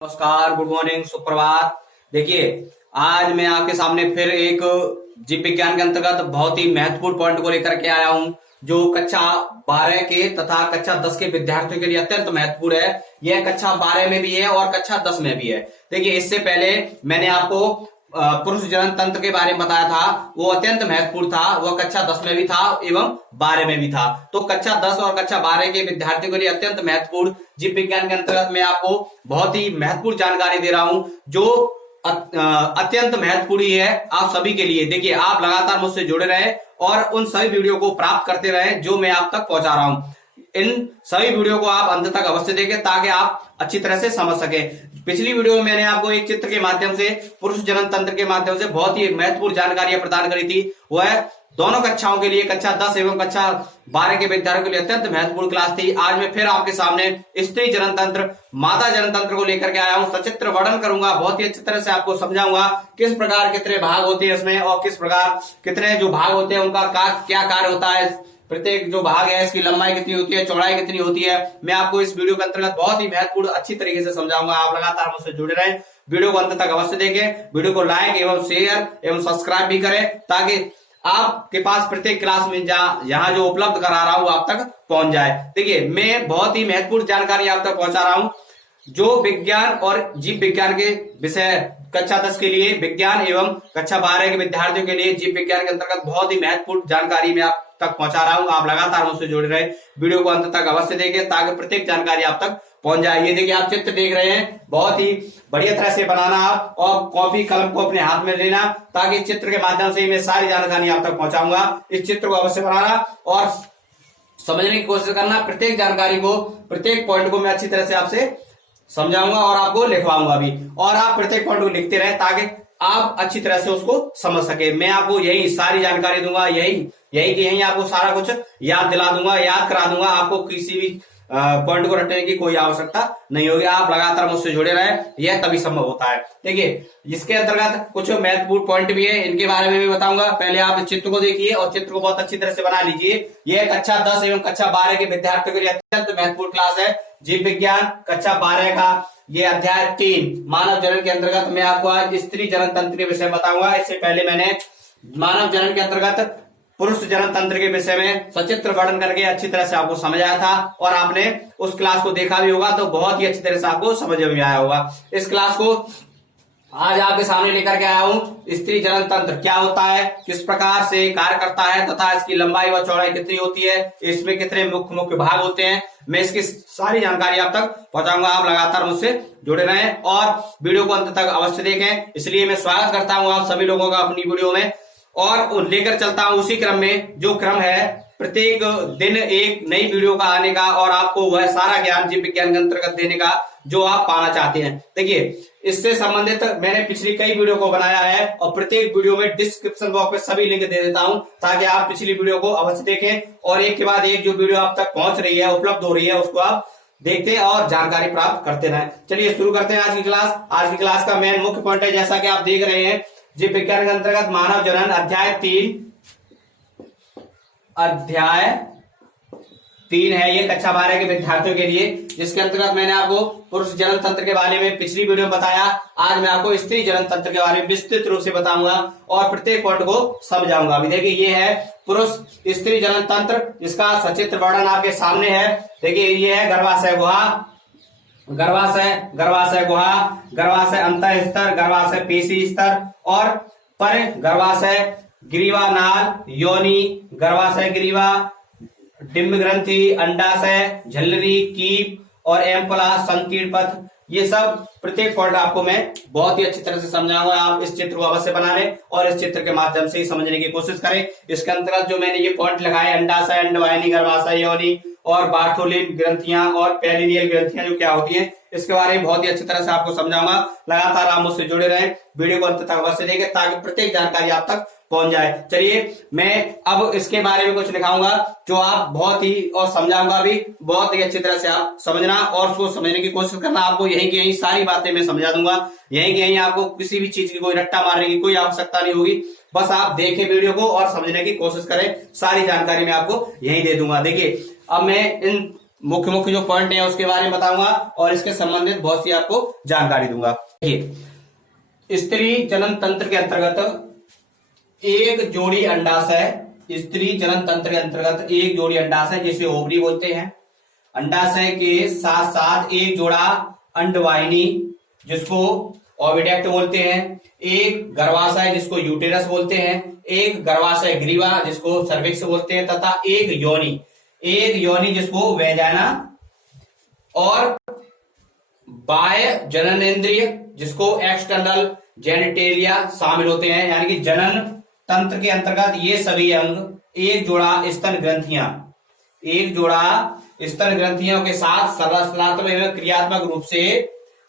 नमस्कार, good morning, सुप्रभात। देखिए, आज मैं आपके सामने फिर एक जीव विज्ञान के अंतर्गत बहुत ही महत्वपूर्ण पॉइंट को लेकर के आया हूं, जो कक्षा 12 के तथा कक्षा 10 के विद्यार्थियों के लिए अत्यंत महत्वपूर्ण है। यह कक्षा 12 में भी है और कक्षा 10 में भी है। देखिए, इससे पहले मैंने आपको पुरुष जनन तंत्र के बारे में बताया था, वो अत्यंत महत्वपूर्ण था। वह कक्षा 10 में भी था एवं 12 में भी था। तो कक्षा 10 और कक्षा 12 के विद्यार्थियों के लिए अत्यंत महत्वपूर्ण जीव विज्ञान के अंतर्गत मैं आपको बहुत ही महत्वपूर्ण जानकारी दे रहा हूं, जो अत्यंत महत्वपूर्ण ही है आप सभी के लिए। देखिए, आप लगातार मुझसे जुड़े रहे और उन सभी वीडियो को प्राप्त करते रहे जो मैं आप तक पहुंचा रहा हूं। इन सभी वीडियो को आप अंत तक अवश्य देखें ताकि आप अच्छी तरह से समझ सकें। पिछली वीडियो में मैंने आपको एक चित्र के माध्यम से, पुरुष जनन तंत्र के माध्यम से बहुत ही महत्वपूर्ण जानकारियां प्रदान करी थी। वह दोनों कक्षाओं के लिए, कक्षा 10 एवं कक्षा 12 के विद्यार्थियों के लिए अत्यंत महत्वपूर्ण क्लास थी। आज मैं फिर आपके सामने स्त्री जनन तंत्र, मादा जनन तंत्र को लेकर के आया हूं। सचित्र वर्णन करूंगा, बहुत ही अच्छी तरह से आपको समझाऊंगा किस प्रकार कितने भाग होते हैं इसमें और किस प्रकार कितने जो भाग होते हैं उनका क्या कार्य होता है। प्रत्येक जो भाग है इसकी लंबाई कितनी होती है, चौड़ाई कितनी होती है, मैं आपको इस वीडियो के अंतर्गत बहुत ही महत्वपूर्ण अच्छी तरीके से समझाऊंगा। आप लगातार मुझसे जुड़े रहें, वीडियो को अंत तक अवश्य देखें, वीडियो को लाइक एवं शेयर एवं सब्सक्राइब भी करें ताकि आपके पास प्रत्येक क्लास में यहाँ जो उपलब्ध करा रहा हूं आप तक पहुंच जाए। देखिए, मैं बहुत ही महत्वपूर्ण जानकारी आप तक पहुंचा रहा हूं, जो विज्ञान और जीव विज्ञान के विषय कक्षा 10 के लिए विज्ञान एवं कक्षा 12 के विद्यार्थियों के लिए जीव विज्ञान के अंतर्गत बहुत ही महत्वपूर्ण जानकारी मैं आप तक पहुंचा रहा हूं। आप लगातार मुझसे जुड़े रहे, वीडियो को अंत तक अवश्य देखें ताकि प्रत्येक जानकारी आप तक पहुंच जाए। ये देखिए, आप चित्र देख रहे हैं, बहुत ही बढ़िया तरह से बनाना आप और कॉपी कलम को अपने हाथ में लेना ताकि इस चित्र के माध्यम से मैं सारी जानकारी आप तक पहुंचाऊंगा। इस चित्र को अवश्य बनाना और समझने की कोशिश करना। प्रत्येक जानकारी को, प्रत्येक पॉइंट को मैं अच्छी तरह से आपसे समझाऊंगा और आपको लिखवाऊंगा भी, और आप प्रत्येक पॉइंट को लिखते रहे ताकि आप अच्छी तरह से उसको समझ सके। मैं आपको यही सारी जानकारी दूंगा, यही आपको सारा कुछ याद दिला दूंगा, याद करा दूंगा। आपको किसी भी पॉइंट को रटने की कोई आवश्यकता नहीं होगी। आप लगातार मुझसे जुड़े रहे, यह तभी संभव होता है। देखिए, इसके अंतर्गत कुछ महत्वपूर्ण पॉइंट भी है, इनके बारे में भी बताऊंगा। पहले आप इस चित्र को देखिए और चित्र को बहुत अच्छी तरह से बना लीजिए। यह कक्षा 10 एवं कक्षा 12 के विद्यार्थियों के लिए अत्यंत महत्वपूर्ण क्लास है। जीव विज्ञान कक्षा 12 का ये अध्याय 3 मानव जनन के अंतर्गत मैं आपको आज स्त्री जनन तंत्र के विषय में बताऊंगा। इससे पहले मैंने मानव जनन के अंतर्गत पुरुष जनन तंत्र के विषय में सचित्र वर्णन करके अच्छी तरह से आपको समझाया था और आपने उस क्लास को देखा भी होगा, तो बहुत ही अच्छी तरह से आपको समझ में आया होगा। इस क्लास को आज आपके सामने लेकर के आया हूं। स्त्री जनन तंत्र क्या होता है, किस प्रकार से कार्य करता है तथा इसकी लंबाई व चौड़ाई कितनी होती है, इसमें कितने मुख्य भाग होते हैं, मैं इसकी सारी जानकारी आप तक पहुंचाऊंगा। आप लगातार मुझसे जुड़े रहें और वीडियो को अंत तक अवश्य देखें। इसलिए मैं स्वागत करता हूं आप सभी लोगों का अपनी वीडियो में और लेकर चलता हूं उसी क्रम में, जो क्रम है प्रत्येक दिन एक नई वीडियो का आने का और आपको वह सारा ज्ञान जीव विज्ञान के अंतर्गत देने का जो आप पाना चाहते हैं। देखिए, इससे संबंधित मैंने पिछली कई वीडियो को बनाया है और प्रत्येक वीडियो में डिस्क्रिप्शन बॉक्स में सभी लिंक दे देता हूं ताकि आप पिछली वीडियो को अवश्य देखें और एक के बाद एक जो वीडियो आप तक पहुंच रही है, उपलब्ध हो रही है, उसको आप देखते हैं और जानकारी प्राप्त करते रहें। चलिए शुरू करते हैं आज की क्लास। आज की क्लास का मेन मुख्य पॉइंट है, जैसा कि आप देख रहे हैं, जीव विज्ञान के अंतर्गत मानव जनन अध्याय 3 है। ये कक्षा 12 के विद्यार्थियों के लिए, जिसके अंतर्गत मैंने आपको पुरुष जनन तंत्र के बारे में पिछली वीडियो में बताया। आज मैं आपको स्त्री जनन तंत्र के बारे में विस्तृत रूप से बताऊंगा और प्रत्येक पॉइंट को समझाऊंगा। अभी देखिए, ये है पुरुष स्त्री जनन तंत्र, जिसका सचित्र वर्णन आपके सामने है। देखिए, ये है गर्भाशय गुहा, गर्भाशय गुहा, गर्भाशय अंतः स्तर, गर्भाशय पेशी स्तर और पर गर्भाशय ग्रीवा नाल, योनि, गर्भाशय ग्रीवा, डिम्ब ग्रंथि, अंडाशय, झल्लरी, कीप और एम्पला, संकीर्ण पथ। ये सब प्रत्येक पॉइंट आपको मैं बहुत ही अच्छी तरह से समझाऊंगा। आप इस चित्र को अवश्य बना लें और इस चित्र के माध्यम से ही समझने की कोशिश करें। इसके अंतर्गत जो मैंने ये पॉइंट लगाए, अंडाशय, अंडवाहिनी, गर्भाशय, योनि और बार्थोलिन ग्रंथियां और पेरिनियल ग्रंथियां जो क्या होती हैं, इसके बारे में बहुत ही अच्छी तरह से आपको समझाऊंगा। लगातार आप मुझसे जुड़े रहें, वीडियो को अंत तक अवश्य देखें ताकि प्रत्येक जानकारी आप तक पहुंच जाए। चलिए, मैं अब इसके बारे में कुछ लिखाऊंगा जो आप बहुत ही और समझाऊंगा भी बहुत ही अच्छी तरह से आप समझना और उसको समझने की कोशिश करना। आपको यहीं की यहीं सारी बातें मैं समझा दूंगा, यहीं की यहीं आपको किसी भी चीज की कोई रट्टा मारने की कोई आवश्यकता नहीं होगी। बस आप देखें वीडियो को और समझने की कोशिश करें, सारी जानकारी मैं आपको यहीं दे दूंगा। देखिए, अब मैं इन मुख्य मुख्य जो पॉइंट है उसके बारे में बताऊंगा और इसके संबंधित बहुत सी आपको जानकारी दूंगा। देखिए, स्त्री जनन तंत्र के अंतर्गत एक जोड़ी अंडाशय, स्त्री जनन तंत्र के अंतर्गत एक जोड़ी अंडाशय जिसे ओवरी बोलते हैं, अंडाशय के साथ साथ एक जोड़ा अंडवाहिनी जिसको ओविडक्ट बोलते हैं, एक गर्भाशय जिसको यूटेरस बोलते हैं, एक गर्भाशय ग्रीवा जिसको सर्विक्स बोलते हैं तथा एक योनि जिसको वेजाइना और बाह्य जननेंद्रिय जिसको एक्सटर्नल जेनिटेलिया शामिल होते हैं। यानी कि जनन तंत्र के अंतर्गत ये सभी अंग एक जोड़ा स्तन ग्रंथियों के साथ संरचनात्मक एवं क्रियात्मक रूप से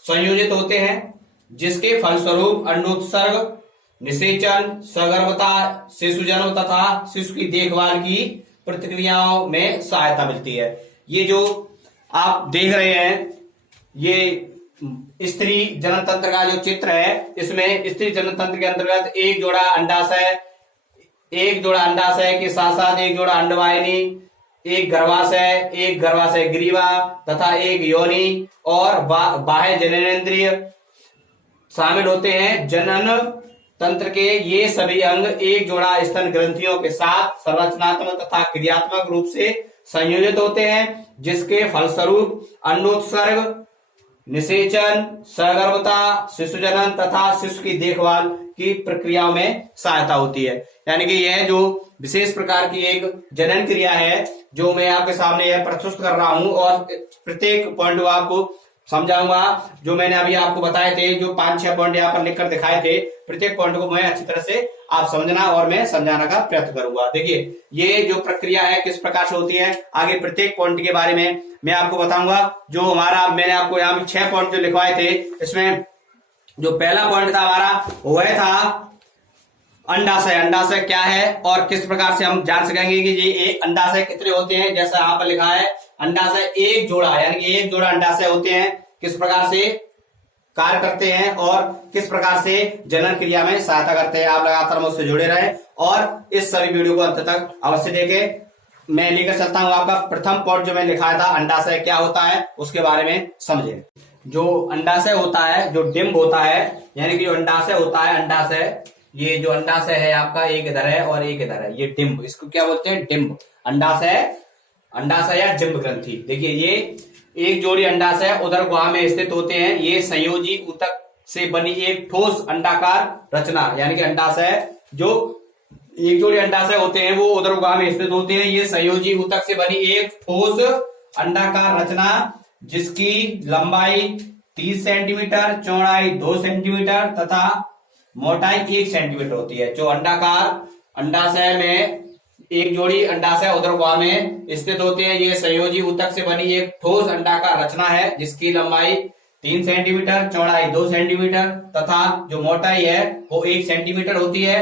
संयोजित होते हैं, जिसके फलस्वरूप अंडोत्सर्ग, निषेचन, सगर्भता, शिशु जन्म तथा शिशु की देखभाल की प्रक्रियाओं में सहायता मिलती है। ये जो आप देख रहे हैं ये स्त्री जनन तंत्र का जो चित्र है, इसमें स्त्री जनन तंत्र के अंतर्गत एक जोड़ा अंडाशय के साथ साथ एक जोड़ा अंडवाहिनी, एक गर्भाशय ग्रीवा तथा एक योनि और बाह्य जननेंद्रिय शामिल होते हैं। जनन तंत्र के ये सभी अंग एक जोड़ा स्तन ग्रंथियों के साथ संरचनात्मक तथा क्रियात्मक रूप से संयोजित होते हैं, जिसके फलस्वरूप अंडोत्सर्ग, निषेचन, सगर्भता, शिशु जनन तथा शिशु की देखभाल की प्रक्रियाओं में सहायता होती है। यानी कि यह जो विशेष प्रकार की एक जनन क्रिया है जो मैं आपके सामने यह प्रस्तुत कर रहा हूं और प्रत्येक पॉइंट को आपको समझाऊंगा। जो मैंने अभी आपको बताए थे, जो 5-6 पॉइंट यहाँ पर लिखकर दिखाए थे, प्रत्येक पॉइंट को मैं अच्छी तरह से आप समझना और मैं समझाने का प्रयत्न करूंगा। देखिए, ये जो प्रक्रिया है किस प्रकार से होती है, आगे प्रत्येक पॉइंट के बारे में मैं आपको बताऊंगा। जो हमारा मैंने आपको यहाँ 6 पॉइंट जो लिखवाए थे, इसमें जो पहला पॉइंट था हमारा वह था अंडाशय क्या है और किस प्रकार से हम जान सकेंगे कि ये एक अंडाशय कितने होते हैं। जैसा यहाँ पर लिखा है, अंडाशय एक जोड़ा, यानी कि एक जोड़ा अंडाशय होते हैं, किस प्रकार से कार्य करते हैं और किस प्रकार से जनन क्रिया में सहायता करते हैं। आप लगातार मुझसे जुड़े रहें और इस सभी वीडियो को अंत तक अवश्य देखें। मैं लेकर चलता हूं आपका प्रथम पॉइंट जो मैंने लिखा था, अंडाशय क्या होता है उसके बारे में समझें। जो अंडाशय होता है, जो डिंब होता है, यानी कि जो अंडाशय होता है, अंडाशय, ये जो अंडाशय है आपका एक इधर है और एक इधर है, ये डिंब, इसको क्या बोलते हैं, डिंब। अंडाशय या डिंब ग्रंथि। देखिए, ये एक जोड़ी अंडाशय उदर गुहा में स्थित होते हैं। ये संयोजी ऊतक से बनी एक ठोस अंडाकार रचना, यानी कि अंडाशय, जो एक जोड़ी अंडाशय होते हैं वो उदर गुहा में स्थित होते हैं। ये संयोजी ऊतक से बनी एक ठोस अंडाकार रचना जिसकी लंबाई 30 सेंटीमीटर, चौड़ाई 2 सेंटीमीटर तथा मोटाई 1 सेंटीमीटर होती है। जो अंडाशय में एक जोड़ी अंडाशय उदर गुहा में स्थित होते हैं। ये संयोजी ऊतक से बनी एक ठोस अंडाकार रचना है जिसकी लंबाई 3 सेंटीमीटर, चौड़ाई 2 सेंटीमीटर तथा जो मोटाई है वो 1 सेंटीमीटर होती है।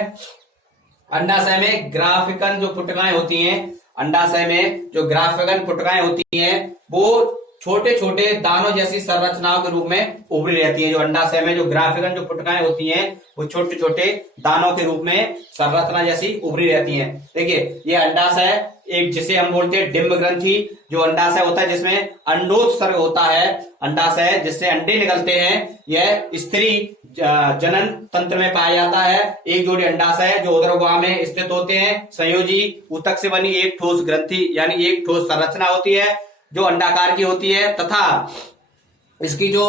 अंडाशय में ग्राफिकन जो पुटकाएं होती हैं, अंडाशय में जो ग्राफिकन पुटकाएं होती हैं वो छोटे छोटे दानों जैसी संरचनाओं के रूप में उभरी रहती है। जो अंडाशय में जो ग्राफिकन जो पुटकाएं होती हैं वो छोटे छोटे दानों के रूप में संरचना जैसी उभरी रहती हैं। देखिए, ये अंडाशय एक जिसे हम बोलते हैं डिंब ग्रंथि, जो अंडाशय होता है जिसमें अंडोत्सर्ग होता है, अंडाशय जिससे अंडे निकलते हैं, यह स्त्री जनन तंत्र में पाया जाता है। एक जोड़ी अंडाशय जो उदर गुहा में स्थित होते हैं, संयोजी ऊतक से बनी एक ठोस ग्रंथि यानी एक ठोस संरचना होती है जो अंडाकार की होती है तथा इसकी जो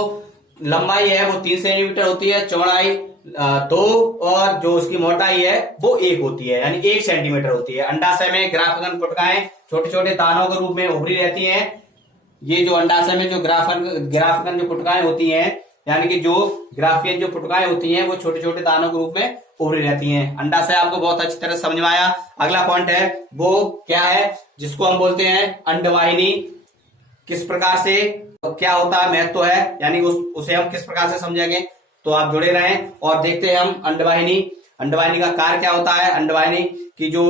लंबाई है वो 3 सेंटीमीटर होती है, चौड़ाई 2 और जो उसकी मोटाई है वो 1 होती है, यानी 1 सेंटीमीटर होती है। अंडाशय में ग्राफिकन पुटकाएं छोटे छोटे दानों के रूप में उभरी रहती हैं। ये जो अंडाशय में जो ग्राफिकन जो पुटकाएं होती हैं, यानी कि जो ग्राफियन जो पुटकाएं होती हैं वो छोटे छोटे दानों के रूप में उभरी रहती हैं। अंडाशय आपको बहुत अच्छी तरह समझ में आया। अगला पॉइंट है वो क्या है, जिसको हम बोलते हैं अंडवाहिनी। किस प्रकार से क्या होता है, महत्व है, यानी उसे हम किस प्रकार से समझेंगे, तो आप जुड़े रहें और देखते हैं हम अंडवाहिनी का कार्य क्या होता है। अंडवाहिनी की जो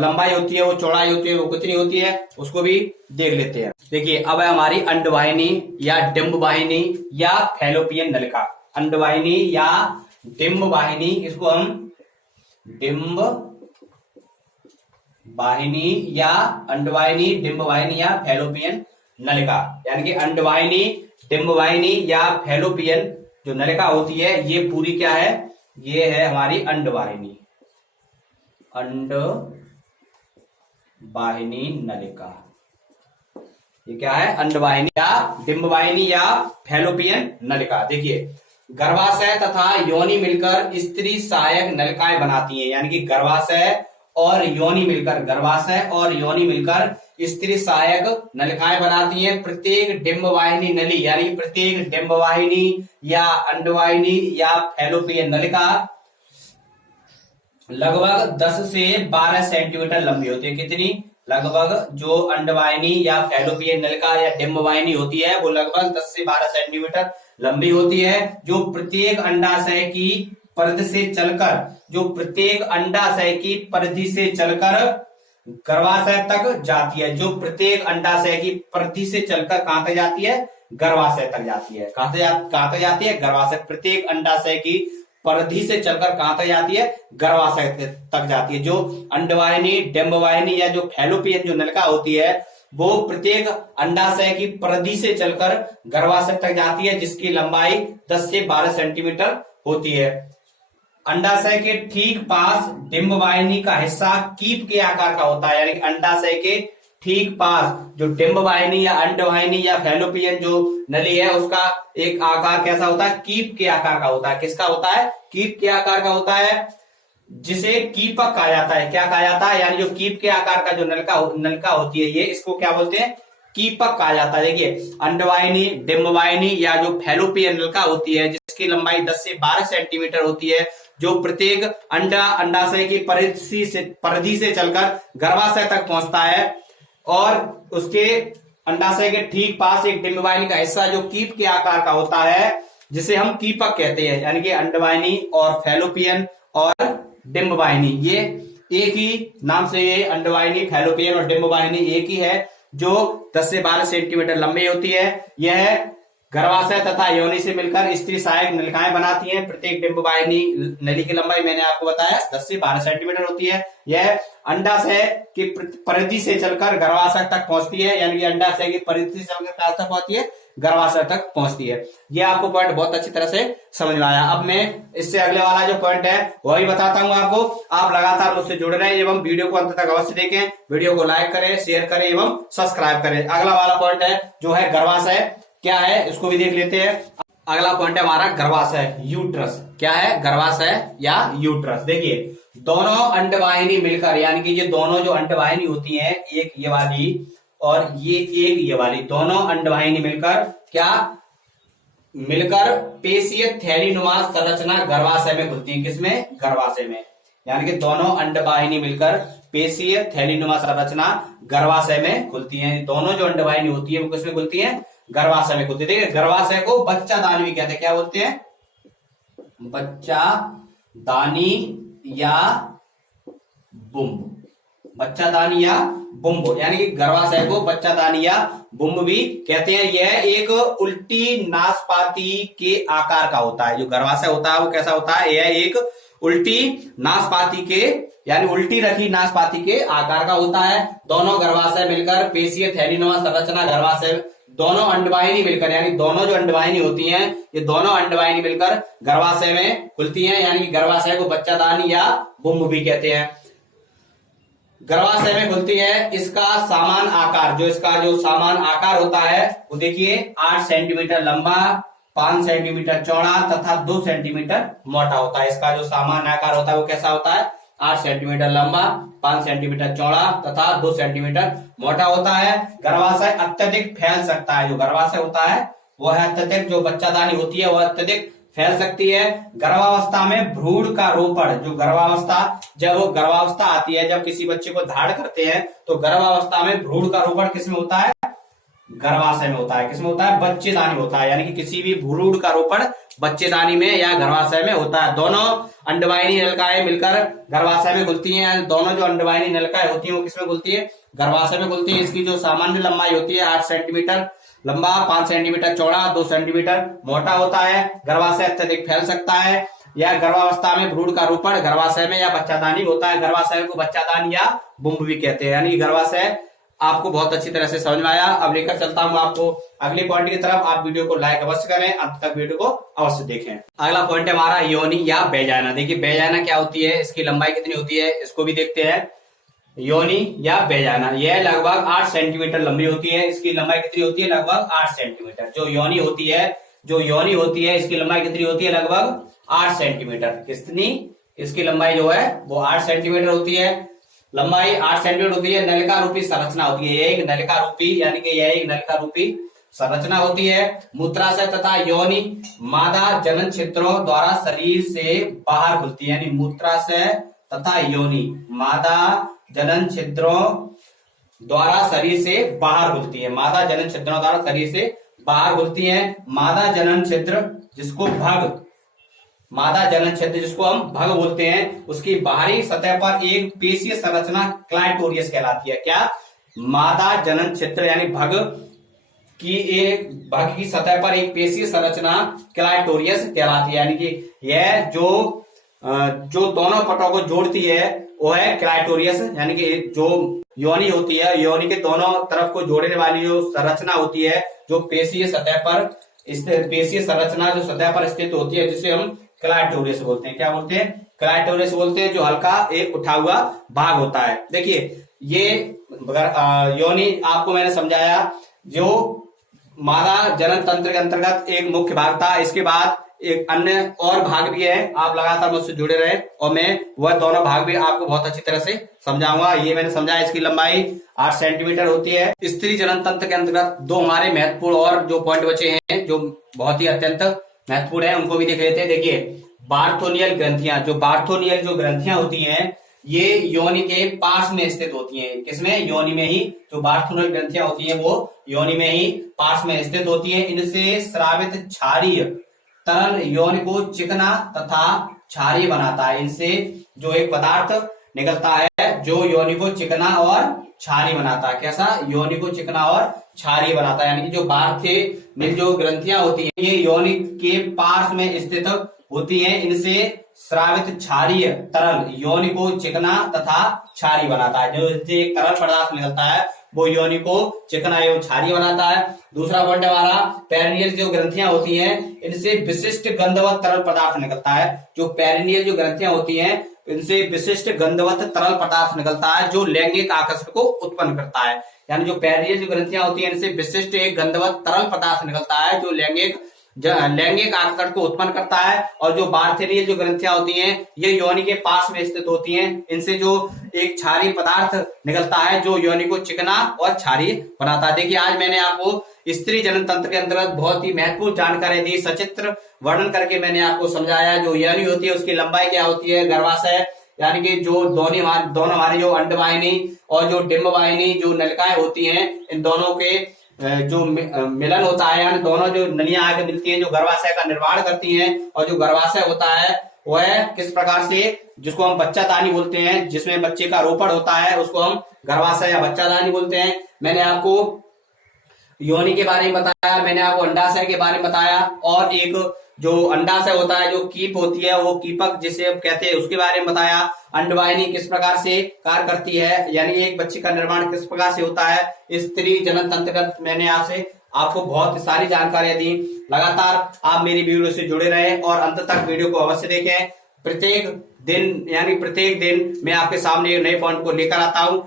लंबाई होती है, वो चौड़ाई होती है, वो कितनी होती है, उसको भी देख लेते हैं। देखिए, अब है हमारी अंडवाहिनी या डिंब वाहिनी या फैलोपियन नलिका। अंडवाहिनी या डिंब वाहिनी, इसको हम डिंब वाहिनी या अंडवाहिनी, डिंब वाहिनी या फैलोपियन नलिका, यानी कि अंडवाहिनी, डिंबवाहिनी या फैलोपियन जो नलिका होती है ये पूरी क्या है, ये है हमारी अंडवाहिनी, अंडवाहिनी नलिका। ये क्या है, अंडवाहिनी या डिंबवाहिनी या फैलोपियन नलिका। देखिए गर्भाशय तथा योनि मिलकर स्त्री सहायक नलिकाएं बनाती हैं, यानी कि गर्भाशय और योनि मिलकर, गर्भाशय और योनि मिलकर स्त्री सहायक नलिकाएं बनाती हैं। प्रत्येक डिंबवाहिनी नली, यानी प्रत्येक डिंबवाहिनी या अंडवाहिनी या फैलोपियन नलिका लगभग 10 से 12 सेंटीमीटर लंबी होती है। कितनी, लगभग जो अंडवाहिनी या फैलोपियन नलिका या डिंबवाहिनी होती है वो लगभग 10 से 12 सेंटीमीटर लंबी होती है, जो प्रत्येक अंडाशय की परिधि से चलकर, जो प्रत्येक अंडाशय की परिधि से चलकर गर्भाशय तक जाती है, जो प्रत्येक अंडाशय की परिधि से चलकर कहां तक जाती है, गर्भाशय तक जाती है। कहां तक जाती है, गर्भाशय। प्रत्येक अंडाशय की परिधि से चलकर कहां तक जाती है, गर्भाशय तक जाती है। जो अंडवाहिनी, डिंबवाहिनी या जो फैलोपियन जो नलिका होती है वो प्रत्येक अंडाशय की परिधि से चलकर गर्भाशय तक जाती है, जिसकी लंबाई 10 से 12 सेंटीमीटर होती है। अंडाशय के ठीक पास डिंबवाहिनी का हिस्सा कीप के आकार का होता है, यानी कि अंडाशय के ठीक पास जो डिंबवाहिनी या अंडवाहिनी या फैलोपियन जो नली है उसका एक आकार कैसा होता है, कीप के आकार का होता है। किसका होता है, कीप के आकार का होता है, जिसे कीपक कहा जाता है। क्या कहा जाता है, यानी जो कीप के आकार का जो नलिका होती है ये, इसको क्या बोलते हैं, कीपक कहा जाता है। देखिए अंडवाहिनी, डिंबवाहिनी या जो फैलोपियन नलिका होती है जिसकी लंबाई 10 से 12 सेंटीमीटर होती है, जो प्रत्येक अंडाशय की परिधि से चलकर गर्भाशय तक पहुंचता है, और उसके अंडाशय के ठीक पास एक डिंबवाहिनी का हिस्सा जो कीप के आकार का होता है जिसे हम कीपक कहते हैं। यानी कि अंडवाहिनी और फैलोपियन और डिंबवाहिनी ये एक ही नाम से, ये अंडवाहिनी, फैलोपियन और डिंबवाहिनी एक ही है, जो 10 से 12 सेंटीमीटर लंबी होती है। यह गर्भाशय तथा योनि से मिलकर स्त्री सहायक नलिकाएं बनाती हैं। प्रत्येक डिंबवाहिनी नली की लंबाई मैंने आपको बताया 10 से 12 सेंटीमीटर होती है। यह अंडाशय की परिधि से चलकर गर्भाशय तक पहुंचती है, यानी कि अंडाशय की परिधि से चलकर कहां तक पहुंचती है, गर्भाशय तक पहुंचती है। यह आपको पॉइंट बहुत अच्छी तरह से समझ में आया। अब मैं इससे अगले वाला जो पॉइंट है वही बताता हूं आपको। आप लगातार मुझसे जुड़ रहे हैं एवं वीडियो को अंत तक अवश्य देखें, वीडियो को लाइक करें, शेयर करें एवं सब्सक्राइब करें। अगला वाला पॉइंट है जो है गर्भाशय, क्या है इसको भी देख लेते हैं। अगला पॉइंट है हमारा गर्भाशय, यूट्रस। क्या है, गर्भाशय या यूट्रस। देखिए दोनों अंडवाहिनी मिलकर, यानी कि ये दोनों जो अंडवाहिनी होती है, एक ये वाली और ये एक ये वाली, दोनों अंडवाहिनी मिलकर क्या, मिलकर पेशीय थैलीनुमा संरचना गर्भाशय में खुलती है। किसमें, गर्भाशय में। यानी कि दोनों अंडवाहिनी मिलकर पेशीय थैलीनुमा संरचना गर्भाशय में खुलती है। दोनों जो अंडवाहिनी होती है वो किसमें खुलती है, गर्भाशय में खुलती है। देखिए गर्भाशय को बच्चादानी भी कहते हैं। क्या बोलते हैं, बच्चादानी या बुम्ब, बच्चादानी या बुम्ब, यानी कि गर्भाशय को बच्चादानी या बुम्ब भी कहते हैं। यह एक उल्टी नाशपाती के आकार का होता है। जो गर्भाशय होता है वो कैसा होता है, यह एक उल्टी नाशपाती के, यानी उल्टी रखी नाशपाती के आकार का होता है। दोनों गर्भाशय मिलकर पेशीय थैलीनुमा संरचना गर्भाशय, दोनों अंडवाहिनी मिलकर, यानी दोनों जो अंडवाहिनी होती हैं ये दोनों अंडवाहिनी मिलकर गर्भाशय में खुलती हैं, यानी कि गर्भाशय को बच्चादानी या बुम्ब भी कहते हैं। गर्भाशय में खुलती है। इसका सामान आकार, जो इसका जो सामान आकार होता है वो देखिए 8 सेंटीमीटर लंबा, 5 सेंटीमीटर चौड़ा तथा 2 सेंटीमीटर मोटा होता है। इसका जो सामान आकार होता है वो कैसा होता है, 8 सेंटीमीटर लंबा, 5 सेंटीमीटर चौड़ा तथा 2 सेंटीमीटर मोटा होता है। गर्भाशय अत्यधिक फैल सकता है। जो गर्भाशय होता है वह है अत्यधिक, जो बच्चादानी होती है वह अत्यधिक फैल सकती है। गर्भावस्था में भ्रूण का रोपण, जो गर्भावस्था, जब वो गर्भावस्था आती है, जब किसी बच्चे को धारण करते हैं तो गर्भावस्था में भ्रूण का रोपण किसमें होता है, गर्भाशय में होता है। किसमें होता है, बच्चेदानी होता है। यानी कि किसी भी भ्रूण का रोपण बच्चेदानी में या गर्भाशय में होता है। दोनों अंडवाहिनी नलिकाएं मिलकर गर्भाशय में खुलती हैं। दोनों जो अंडवाहिनी नलिकाएं होती हैं वो किसमें खुलती है, गर्भाशय में खुलती है। इसकी जो सामान्य लंबाई होती है 8 सेंटीमीटर लंबा, 5 सेंटीमीटर चौड़ा, 2 सेंटीमीटर मोटा होता है। गर्भाशय अत्यधिक फैल सकता है। या गर्भावस्था में भ्रूण का रोपण गर्भाशय में या बच्चादानी होता है। गर्भाशय को बच्चादानी या बुम्ब भी कहते हैं। यानी गर्भाशय आपको बहुत अच्छी तरह से समझ में आया। अब लेकर चलता हूं आपको अगले पॉइंट की तरफ। आप वीडियो को लाइक अवश्य करें, अंत तक वीडियो को अवश्य देखें। अगला पॉइंट है हमारा योनि या बेजाना। देखिए बेजाना क्या होती है, इसकी लंबाई कितनी होती है, इसको भी देखते हैं। योनि या बेजाना यह लगभग 8 सेंटीमीटर लंबी होती है। इसकी लंबाई कितनी होती है, लगभग 8 सेंटीमीटर। जो योनि होती है इसकी लंबाई कितनी होती है, लगभग 8 सेंटीमीटर। कितनी, इसकी लंबाई जो है वो 8 सेंटीमीटर होती है। लंबाई 8 सेंटीमीटर होती है। नलिका रूपी संरचना होती है, एक नलिका रूपी यानी कि यह एक नलिका रूपी संरचना होती है। मूत्राशय तथा योनि मादा जनन छिद्रों द्वारा शरीर से बाहर खुलती है, यानी मूत्राशय तथा योनि मादा जनन छिद्रों द्वारा शरीर से बाहर खुलती है। मादा जनन छिद्रों द्वारा शरीर से बाहर खुलती है। मादा जनन छिद्र जिसको हम भग बोलते हैं, उसकी बाहरी सतह पर एक पेशीय संरचना क्लाइटोरियस कहलाती है। क्या, मादा जनन छिद्र यानी भग की सतह पर एक पेशीय संरचना क्लाइटोरियस कहलाती है। यानी कि यह जो दोनों पटों को जोड़ती है वो है क्लाइटोरियस। यानी कि जो योनि होती है, योनि के दोनों तरफ को जोड़ने वाली जो संरचना होती है, जो पेशीय संरचना जो सतह पर स्थित होती है, जिसे हम क्लाइटोरियस बोलते हैं। क्या बोलते हैं, क्लाइटोरियस बोलते हैं। जो हल्का एक उठा हुआ भाग होता है। देखिए ये योनि आपको मैंने समझाया, जो मादा जनन तंत्र के अंतर्गत एक मुख्य भाग था। इसके बाद एक अन्य और भाग भी है। आप लगातार मुझसे जुड़े रहे और मैं वह दोनों भाग भी आपको बहुत अच्छी तरह से समझाऊंगा। ये मैंने समझाया, इसकी लंबाई 8 सेंटीमीटर होती है। स्त्री जनन तंत्र के अंतर्गत दो हमारे महत्वपूर्ण और जो पॉइंट बचे हैं, जो बहुत ही अत्यंत महत्वपूर्ण है, उनको भी देख लेते हैं। देखिए बार्थोनियल ग्रंथियां, जो ग्रंथियां होती हैं, ये योनि के पास में स्थित होती हैं। किसमें, योनि में ही। जो बार्थोनियल ग्रंथियां होती हैं वो योनि में ही पास में स्थित होती हैं। इनसे स्रावित क्षारीय तरल योनि को चिकना तथा क्षारीय बनाता है। इनसे जो एक पदार्थ निकलता है जो योनि को चिकना और क्षारीय बनाता है। कैसा, योनि को चिकना और क्षारीय बनाता है। यानी कि जो बार्थोनियल जो ग्रंथियां होती हैं, ये योनि के पास में स्थित होती हैं। इनसे स्रावित क्षारीय तरल योनि को चिकना तथा क्षारीय बनाता है। जो एक तरल पदार्थ निकलता है वो योनि को चिकना एवं क्षारीय बनाता है। दूसरा पॉइंट हमारा, पेरिनियल जो ग्रंथियां होती हैं, इनसे विशिष्ट गंधवत तरल पदार्थ निकलता है। जो पेरिनियल जो ग्रंथियां होती हैं, इनसे विशिष्ट गंधवत तरल पदार्थ निकलता है, जो लैंगिक आकर्षण को उत्पन्न करता है। यानी जो पेरिनियल जो ग्रंथियां होती हैं, इनसे विशिष्ट एक गंधवत तरल पदार्थ निकलता है, जो लैंगिक आकर्षण को उत्पन्न करता है। और जो बार्थोनियल जो ग्रंथियां होती हैं, ये योनि के पास में स्थित होती हैं। इनसे जो एक क्षारीय पदार्थ निकलता है, जो योनि को चिकना और क्षारीय बनाता है। देखिए आज मैंने आपको स्त्री जनन तंत्र के अंतर्गत बहुत ही महत्वपूर्ण जानकारी दी, सचित्र वर्णन करके मैंने आपको समझाया। जो योनि होती है उसकी लंबाई क्या होती है, गर्भाशय यानी कि जो दोनों हमारी जो अंडवाहिनी और जो डिंबवाहिनी जो नलिकाएं होती हैं, इन दोनों के जो मिलन होता है, यानी दोनों जो नलियां आके मिलती हैं, जो गर्भाशय का निर्माण करती हैं। और जो गर्भाशय होता है वह किस प्रकार से, जिसको हम बच्चादानी बोलते हैं, जिसमें बच्चे का रोपण होता है, उसको हम गर्भाशय या बच्चादानी बोलते हैं। मैंने आपको योनि के बारे में बताया, मैंने आपको अंडाशय के बारे में बताया, और एक जो अंडाशय होता है, जो कीप होती है, वो कीपक जिसे हम कहते हैं, उसके बारे में बताया। अंडवाहिनी किस प्रकार से कार्य करती है, यानी एक बच्चे का निर्माण किस प्रकार से होता है। स्त्री जनन तंत्र का मैंने आपको बहुत सारी जानकारियां दी। लगातार आप मेरी वीडियो से जुड़े रहें और अंत तक वीडियो को अवश्य देखें। प्रत्येक दिन मैं आपके सामने नए पॉइंट को लेकर आता हूं,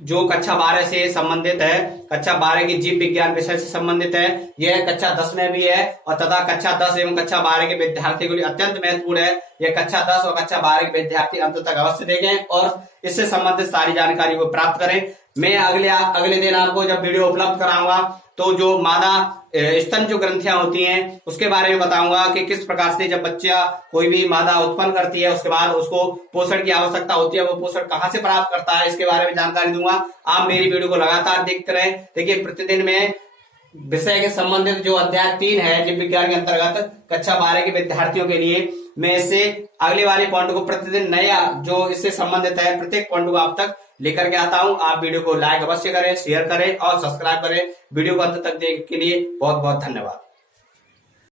जो कक्षा 12 से संबंधित है, कक्षा 12 की जीव विज्ञान विषय से संबंधित है। यह कक्षा 10 में भी है और तथा कक्षा 10 एवं कक्षा 12 के विद्यार्थी के लिए अत्यंत महत्वपूर्ण है। यह कक्षा 10 और कक्षा 12 के विद्यार्थी अंत तक अवश्य देखें और इससे संबंधित सारी जानकारी को प्राप्त करें। मैं अगले दिन आपको जब वीडियो उपलब्ध कराऊंगा तो जो मादा स्तन जो ग्रंथियां होती हैं उसके बारे में बताऊंगा कि किस प्रकार से जब बच्चा कोई भी मादा उत्पन्न करती है, उसके बाद उसको पोषण की आवश्यकता होती है, वो पोषण कहाँ से प्राप्त करता है, इसके बारे में जानकारी दूंगा। आप मेरी वीडियो को लगातार देखते रहें। देखिए प्रतिदिन में विषय के संबंधित जो अध्याय 3 है जीव विज्ञान के अंतर्गत कक्षा 12 के विद्यार्थियों के लिए, मैं इससे अगले वाले पॉइंट को प्रतिदिन नया जो इससे संबंधित है प्रत्येक पॉइंट को आप तक लेकर के आता हूं। आप वीडियो को लाइक अवश्य करें, शेयर करें और सब्सक्राइब करें। वीडियो को अंत तक देखने के लिए बहुत बहुत धन्यवाद।